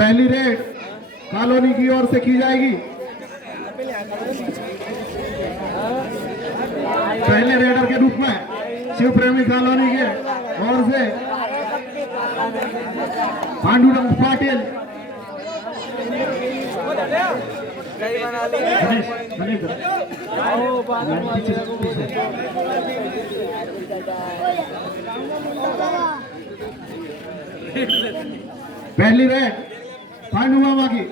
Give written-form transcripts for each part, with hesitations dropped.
पहली red colony की ओर से की जाएगी। पहले रेडर के रूप में शिव प्रेमी कॉलोनी के ओर से पांडुरंग पाटिल। पहली रेड पांडु मामा की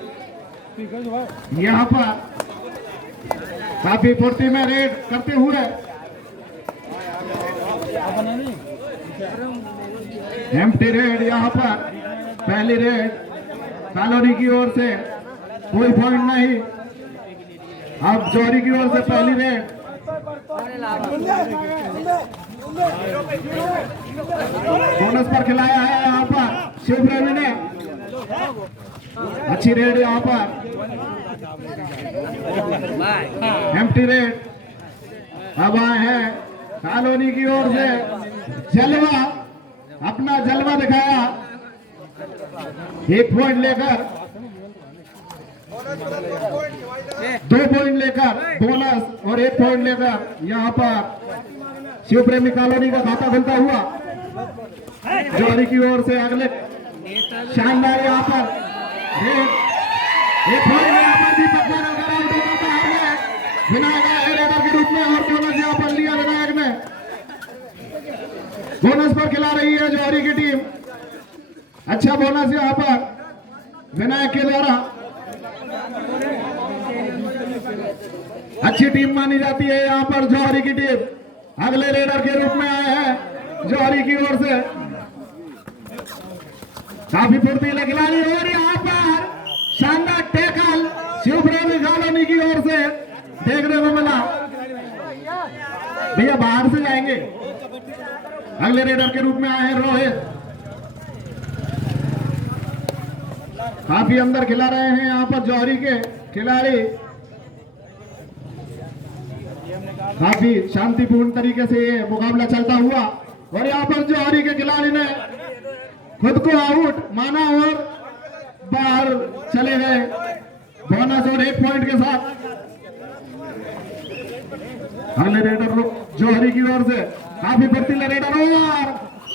यहाँ पर काफी फुर्ती में रेड करते हुए एम्प्टी रेड यहाँ पर पहली रेड कॉलोनी की ओर से कोई पॉइंट नहीं। अब जौहरी की ओर से पहली रेड बोनस पर खिलाया है यहाँ पर शिव प्रेमी ने। अच्छी रेड यहाँ पर एम्प्टी रेड। अब आए हैं कॉलोनी की ओर से जलवा, अपना जलवा दिखाया 1 पॉइंट लेकर 2 पॉइंट लेकर बोनस और 1 पॉइंट लेकर यहाँ पर शिव प्रेमी कॉलोनी का खाता खुलता हुआ जौहरी की ओर से अगले शानदार यहाँ पर 1 पॉइंट यहाँ पर दीपक विनायक रेडर के रूप में और बोनस यहाँ पर लिया विनायक ने। बोनस पर खिला रही है जौहरी की टीम। अच्छा बोनस यहाँ पर विनायक के द्वारा। अच्छी टीम मानी जाती है यहाँ पर जौहरी की टीम। अगले रेडर के रूप में आए हैं जौहरी की ओर से काफी फुर्तीले खिलाड़ी। और यहाँ पर शानदार टैकल शिव प्रेमी कॉलोनी की ओर से देखने को मिला। भैया बाहर से जाएंगे। अगले रेडर के रूप में आए हैं रोहित। काफी अंदर खिला रहे हैं यहाँ पर जौहरी के खिलाड़ी। काफी शांतिपूर्ण तरीके से ये मुकाबला चलता हुआ और यहाँ पर जौहरी के खिलाड़ी ने खुद को आउट माना और बाहर चले गए बोनस और 1 पॉइंट के साथ। अगले रेडर जौहरी की ओर से काफी फुर्तीले रेडर और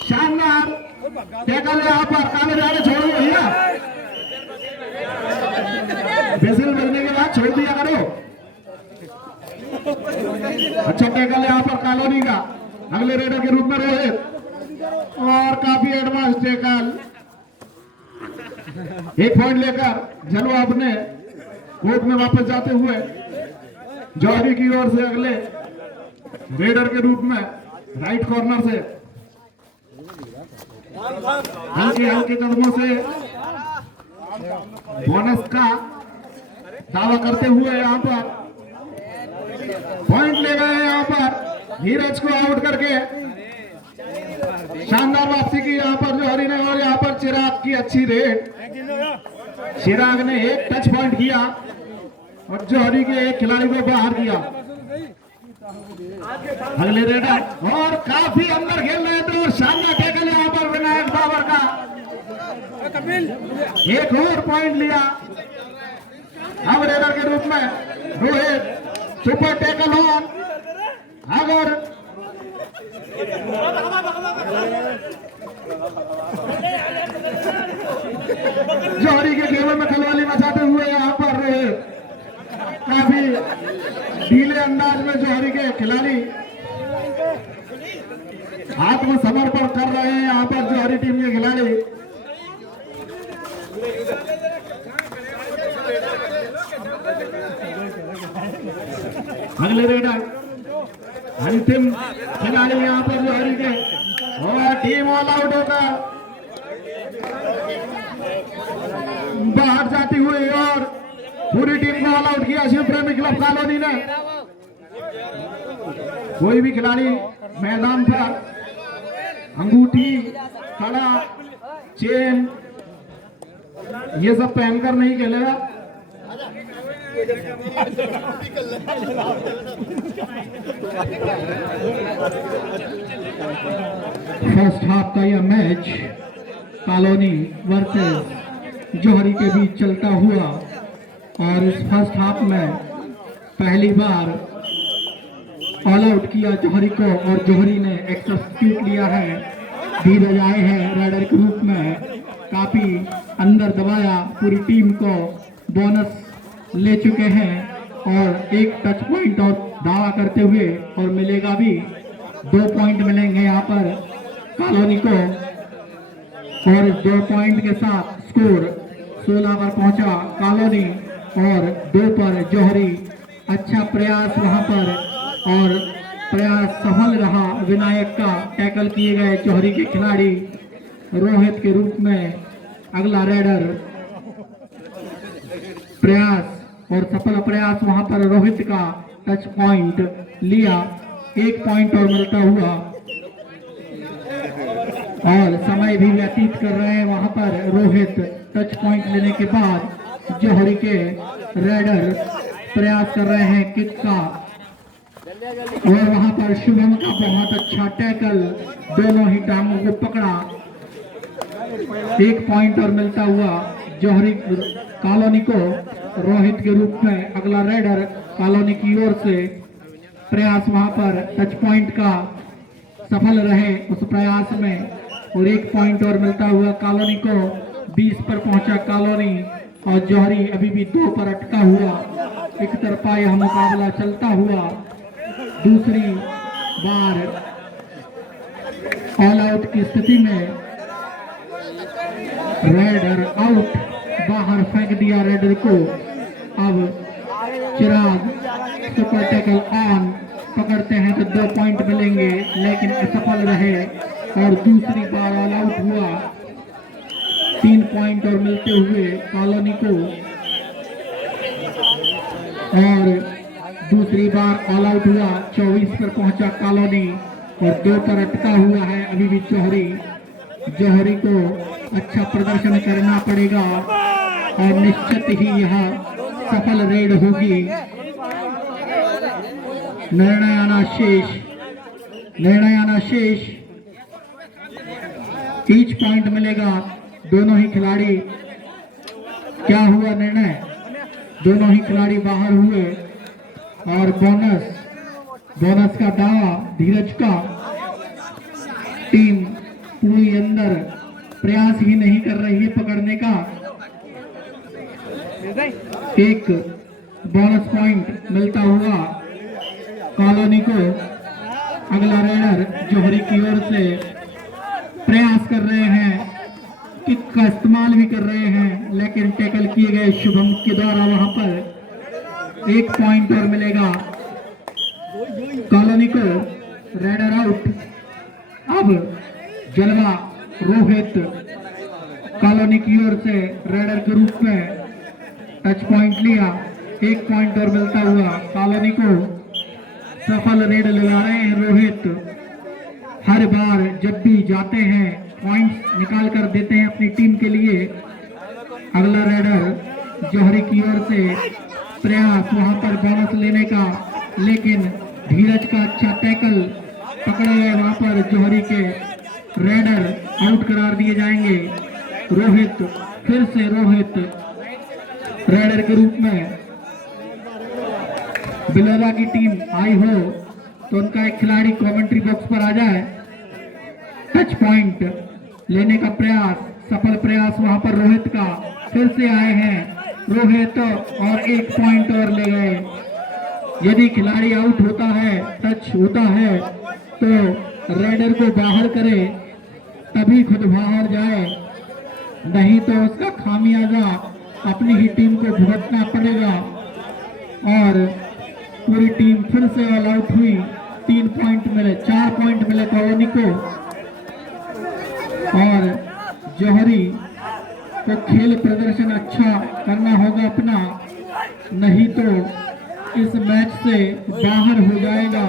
शानदार टैकल यहाँ पर। काले जाने छोड़ो भैया, बेसिल बजने के बाद छोड़ दिया करो। अच्छा टैकल यहाँ पर कॉलोनी का अगले रेडर के रूप में रोहित और काफी एडवांस टैकल। 1 पॉइंट लेकर जलवा अपने कोर्ट में वापस जाते हुए जौहरी की ओर से अगले रेडर के रूप में राइट कॉर्नर से हल्के हल्के कदमों से बोनस का दावा करते हुए यहाँ पर पॉइंट ले गए। यहाँ पर नीरज को आउट करके शानदार वापसी की यहाँ पर जौहरी ने। और यहाँ पर चिराग की अच्छी रेड। चिराग ने 1 टच पॉइंट किया और जौहरी के एक खिलाड़ी को बाहर किया। अगले रेडर और काफी अंदर खेल रहे थे और शानदार टैकल यहाँ पर विनायक बाबर का। 1 और पॉइंट लिया। अब रेडर के रूप में रोहित सुपर टैकल ऑन। अगर जौहरी के खेलों में खलवाली मचाते हुए यहाँ पर रोहित काफी ढीले अंदाज में जौहरी के खिलाड़ी आत्मसमर्पण कर रहे हैं यहाँ पर जौहरी टीम के खिलाड़ी। अगले रेडर अंतिम खिलाड़ी यहाँ पर जौहरी के और टीम ऑल आउट होकर बाहर जाती हुई और पूरी टीम को ऑल आउट किया शिव प्रेमी क्लब कॉलोनी ने। कोई भी खिलाड़ी मैदान पर अंगूठी, कड़ा, चेन ये सब पहनकर नहीं खेलेगा। फर्स्ट हाफ का यह मैच कॉलोनी वर्सेस जौहरी के बीच चलता हुआ। और इस फर्स्ट हाफ में पहली बार ऑल आउट किया जौहरी को और जौहरी ने एक सब्स्टिट्यूट लिया है। धीरज आए हैं राइडर के रूप में, काफी अंदर दबाया, पूरी टीम को बोनस ले चुके हैं और एक टच पॉइंट और दावा करते हुए और मिलेगा भी। 2 पॉइंट मिलेंगे यहाँ पर कॉलोनी को और 2 पॉइंट के साथ स्कोर 16 पर पहुंचा कॉलोनी और 2 पर जौहरी। अच्छा प्रयास वहां पर और प्रयास सफल रहा विनायक का। टैकल किए गए जौहरी के खिलाड़ी रोहित के रूप में। अगला रेडर प्रयास और सफल प्रयास वहां पर रोहित का टच पॉइंट लिया। 1 पॉइंट और मिलता हुआ और समय भी व्यतीत कर रहे हैं वहां पर रोहित। टच पॉइंट लेने के बाद जौहरी के रेडर प्रयास कर रहे हैं किक का और वहां पर शुभम का बहुत अच्छा टैकल, दोनों ही टांगों को पकड़ा। 1 पॉइंट और मिलता हुआ जौहरी कॉलोनी को रोहित के रूप में। अगला रेडर कॉलोनी की ओर से प्रयास वहां पर टच पॉइंट का सफल रहे उस प्रयास में और 1 पॉइंट और मिलता हुआ कॉलोनी को। 20 पर पहुंचा कॉलोनी और जौहरी अभी भी 2 पर अटका हुआ। एक तरफा यह मुकाबला चलता हुआ। दूसरी बार ऑल आउट की स्थिति में रेडर आउट, बाहर फेंक दिया रेडर को। अब चिराग सुपर टैकल ऑन पकड़ते हैं तो 2 पॉइंट मिलेंगे लेकिन असफल रहे और दूसरी बार ऑल आउट हुआ। 3 पॉइंट और मिलते हुए कॉलोनी को और दूसरी बार ऑल आउट हुआ। 24 पर पहुंचा कॉलोनी और 2 पर अटका हुआ है अभी भी जौहरी। जौहरी को अच्छा प्रदर्शन करना पड़ेगा और निश्चित ही यह सफल रेड होगी। निर्णय आना शेष। ईच पॉइंट मिलेगा दोनों ही खिलाड़ी। क्या हुआ निर्णय? दोनों ही खिलाड़ी बाहर हुए और बोनस का दावा धीरज का। टीम पूरी अंदर प्रयास ही नहीं कर रही है पकड़ने का। 1 बोनस पॉइंट मिलता हुआ कॉलोनी को। अगला रेडर जौहरी की ओर से प्रयास कर रहे हैं, किक का इस्तेमाल भी कर रहे हैं लेकिन टैकल किए गए शुभम के द्वारा वहां पर 1 पॉइंट और मिलेगा कॉलोनी को। Raider out. अब जलवा रोहित कॉलोनी की ओर से रेडर के रूप में टच पॉइंट लिया। 1 पॉइंट और मिलता हुआ कॉलोनी को। सफल रेड लगा रहे हैं रोहित। हर बार जब भी जाते हैं पॉइंट्स निकाल कर देते हैं अपनी टीम के लिए। अगला रेडर जौहरी की ओर से प्रयास वहां पर बोनस लेने का लेकिन धीरज का अच्छा टैकल पकड़े गए वहां पर जौहरी के। रेडर आउट करार दिए जाएंगे। रोहित फिर से रोहित रेडर के रूप में। बिलोरा की टीम आई हो तो उनका एक खिलाड़ी कमेंट्री बॉक्स पर आ जाए। टच पॉइंट लेने का प्रयास, सफल प्रयास वहां पर रोहित का। फिर से आए हैं रोहित और 1 पॉइंट और ले गए। यदि खिलाड़ी आउट होता है, टच होता है तो रेडर को बाहर करे तभी खुद बाहर जाए, नहीं तो उसका खामियाजा अपनी ही टीम को भुगतना पड़ेगा। और पूरी टीम फिर से ऑल आउट हुई। 3 पॉइंट मिले, 4 पॉइंट मिले कॉलोनी को। और जौहरी को खेल प्रदर्शन अच्छा करना होगा अपना, नहीं तो इस मैच से बाहर हो जाएगा।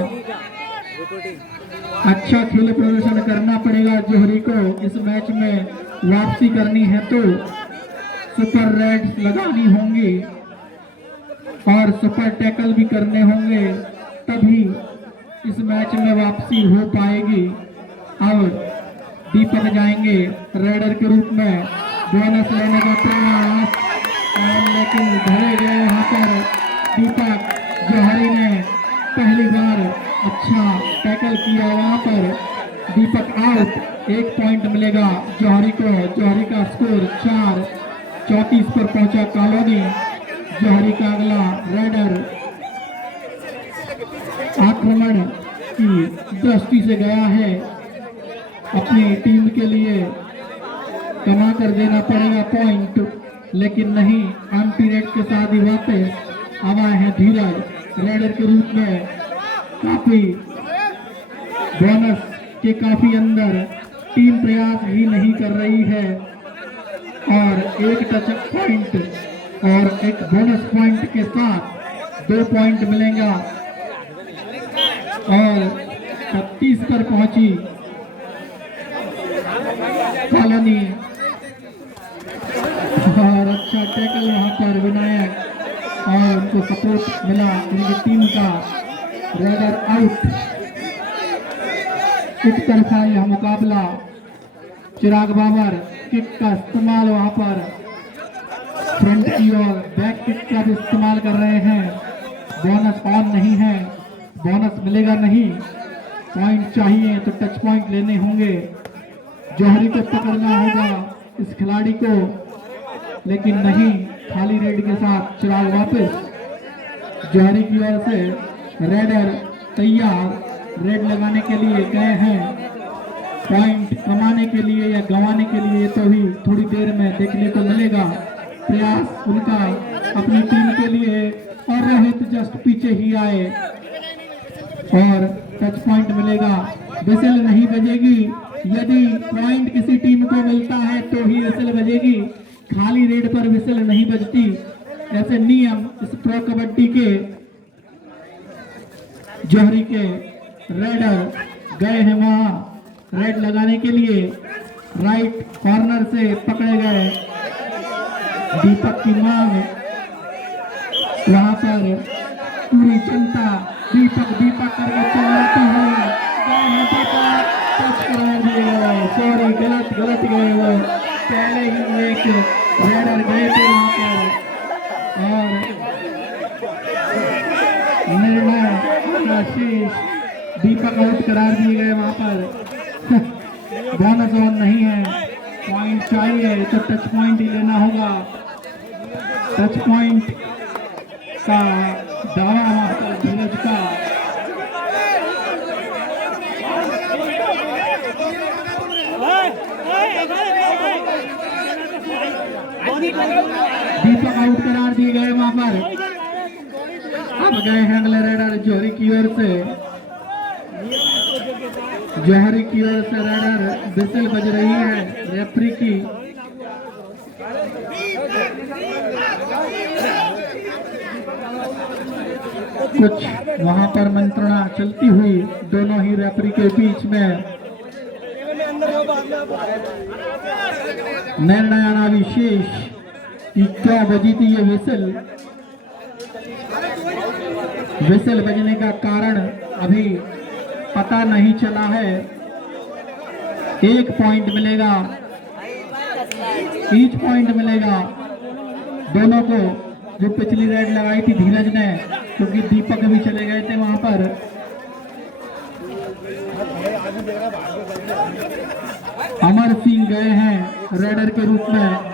अच्छा खेल प्रदर्शन करना पड़ेगा जौहरी को। इस मैच में वापसी करनी है तो सुपर रेड्स लगानी होंगी और सुपर टैकल भी करने होंगे, तभी इस मैच में वापसी हो पाएगी। अब दीपक जाएंगे रेडर के रूप में। बोनस लेने का प्रयास, लेकिन धरे गए वहां पर दीपक जौहरी ने पहली बार अच्छा टैकल किया। वहां पर दीपक आउट, 1 पॉइंट मिलेगा जौहरी को। जौहरी का स्कोर 4-34 पर पहुंचा कॉलोनी। जौहरी का अगला रेडर आक्रमण की दृष्टि से गया है, अपनी टीम के लिए कमा कर देना पड़ेगा पॉइंट, लेकिन नहीं, एंटी रेड के साथ ही वापस आए हैं धीरज रेडर के रूप में। काफी बोनस के काफी अंदर टीम प्रयास ही नहीं कर रही है और एक टच पॉइंट और एक बोनस पॉइंट के साथ 2 पॉइंट मिलेगा और 36 पर पहुंची कॉलोनी। और अच्छा टैकल वहां पर विनायक और उनको सपोर्ट मिला उनकी टीम का। रेडर आउट, एक तरफा यह मुकाबला। चिराग बाबर किक का इस्तेमाल वहां पर फ्रंट की ओर बैक किक का भी इस्तेमाल कर रहे हैं। बोनस ऑन नहीं है, बोनस मिलेगा नहीं, पॉइंट चाहिए तो टच पॉइंट लेने होंगे। जौहरी को पकड़ना होगा इस खिलाड़ी को, लेकिन नहीं, खाली रेड के साथ चिराग वापस। जौहरी की ओर से रेडर तैयार रेड लगाने के लिए गए हैं। पॉइंट कमाने के लिए या गंवाने के लिए तो भी थोड़ी देर में देखने को मिलेगा प्रयास उनका अपनी टीम के लिए। और रोहित जस्ट पीछे ही आए और टच पॉइंट मिलेगा। विसल नहीं बजेगी, यदि पॉइंट किसी टीम को मिलता है तो ही विसल बजेगी, खाली रेड पर विसल नहीं बजती। ऐसे नियम इस प्रो कबड्डी के। जौहरी के रेडर गए हैं वहां रेड लगाने के लिए, राइट कॉर्नर से पकड़े गए। दीपक की मांग, वहां पर पूरी जनता दीपक दीपक करके चिल्लाती हुई गए हैं। दीपक टच करार दिए गए, सॉरी गलत गए, वो पहले ही एक रेडर गए थे वहां पर और निर्णय आशीष दीपक आउट करार दिए गए वहां पर। बोनस ऑन नहीं है, पॉइंट चाहिए तो टच पॉइंट ही लेना होगा। टच पॉइंट का दावा वहां पर धीरज का। दीपक आउट करार दिए गए वहां पर। अब गए हैं अगले रेडर जौहरी की ओर से। जौहरी की ओर से रेडर विसल बज रही है रेफरी की। कुछ वहां पर मंत्रणा चलती हुई दोनों ही रेफरी के बीच में। निर्णय आना विशेष कि क्या बजी थी ये विसल बजने का कारण अभी पता नहीं चला है। 1 पॉइंट मिलेगा, ईच पॉइंट मिलेगा दोनों को। जो पिछली रेड लगाई थी धीरज ने, क्योंकि दीपक भी चले गए थे वहां पर। अमर सिंह गए हैं रेडर के रूप में।